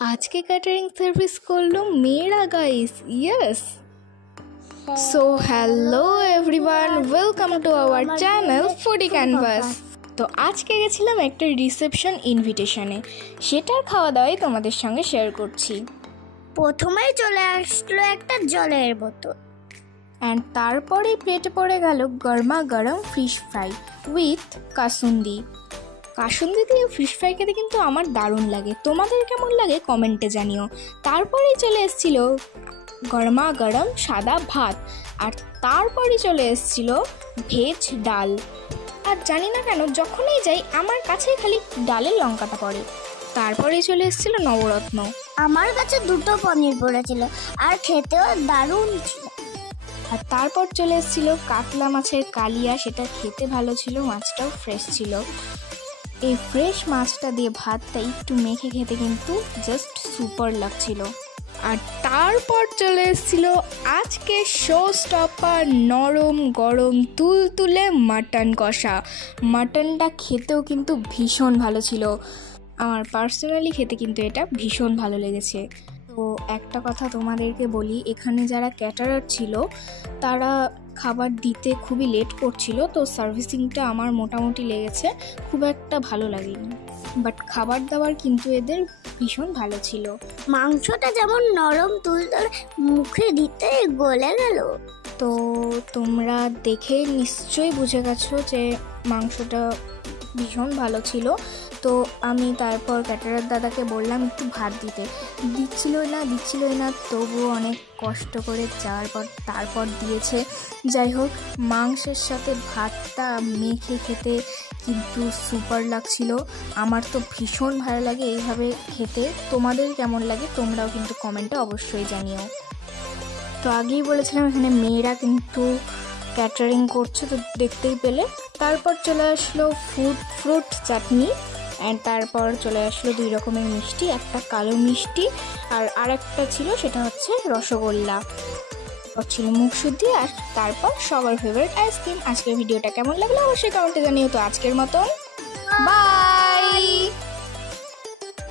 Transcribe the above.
आज के catering service করলো মেয়েরা guys. Yes, so hello everyone, welcome to our channel foodie canvas. তো আজকে গেছিলাম একটা রিসেপশন ইনভিটেশনে, সেটার খাওয়া দাওয়াই তোমাদের সঙ্গে শেয়ার করছি। প্রথমেই চলে আসলো একটা জলের বোতল, অ্যান্ড তারপরেই প্লেটে পড়ে গেল গরমা গরম fish fry with kasundi. Kasundi দিয়ে ফিশ ফ্রাই খেতে কিন্তু আমার দারুণ লাগে, তোমাদের কেমন লাগে কমেন্টে জানিও। তারপরেই চলে এসেছিল গরমা গরম সাদা ভাত, আর তারপরেই চলে এসেছিল ভেজ ডাল। আর জানি না কেন যখনই যাই আমার কাছে খালি ডালের লঙ্কাটা পড়ে। তারপরেই চলে এসেছিল নবরত্ন। আমার কাছে দুটো পনির পড়েছিল আর খেতেও দারুণ ছিল। আর তারপর চলে এসেছিল কাতলা মাছের কালিয়া, সেটা খেতে ভালো ছিল, মাছটাও ফ্রেশ ছিল। এই ফ্রেশ মাছটা দিয়ে ভাতটা একটু মেখে খেতে কিন্তু জাস্ট সুপার লাগছিল। আর তারপর চলে এসেছিল আজকে শো স্টপার নরম গরম তুলতুলে মাটন কষা। মাটনটা খেতেও কিন্তু ভীষণ ভালো ছিল, আমার পার্সোনালি খেতে কিন্তু এটা ভীষণ ভালো লেগেছে। তো একটা কথা তোমাদেরকে বলি, এখানে যারা ক্যাটারার ছিল তারা খাবার দিতে খুবই লেট করছিল, তো সার্ভিসিংটা আমার মোটামুটি লেগেছে, খুব একটা ভালো লাগেনি। বাট খাবার দাবার কিন্তু এদের ভীষণ ভালো ছিল। মাংসটা যেমন নরম তুলতুলে, মুখে দিতে গলে গেল। তো তোমরা দেখে নিশ্চয়ই বুঝে গেছো যে মাংসটা ভীষণ ভালো ছিল। তো আমি তারপর ক্যাটারার দাদাকে বললাম একটু ভাত দিচ্ছিলই না, তবুও অনেক কষ্ট করে যাওয়ার পর তারপর দিয়েছে। যাই হোক, মাংসের সাথে ভাতটা মেখে খেতে কিন্তু সুপার লাগছিল, আমার তো ভীষণ ভালো লাগে এইভাবে খেতে। তোমাদের কেমন লাগে তোমরাও কিন্তু কমেন্টে অবশ্যই জানিও। তো আগেই বলেছিলাম এখানে মেয়েরা কিন্তু ক্যাটারিং করছে, তো দেখতেই পেলে। তারপর চলে আসলো ফ্রুট চাটনি, অ্যান্ড তারপর চলে আসলো 2 রকমের মিষ্টি, একটা কালো মিষ্টি আর আরেকটা ছিল সেটা হচ্ছে রসগোল্লা, ছিল মুখশুদ্ধি, আর তারপর সবার ফেভারিট আইসক্রিম। আজকের ভিডিওটা কেমন লাগলো অবশ্যই কমেন্টে জানিও। তো আজকের মতন বাই।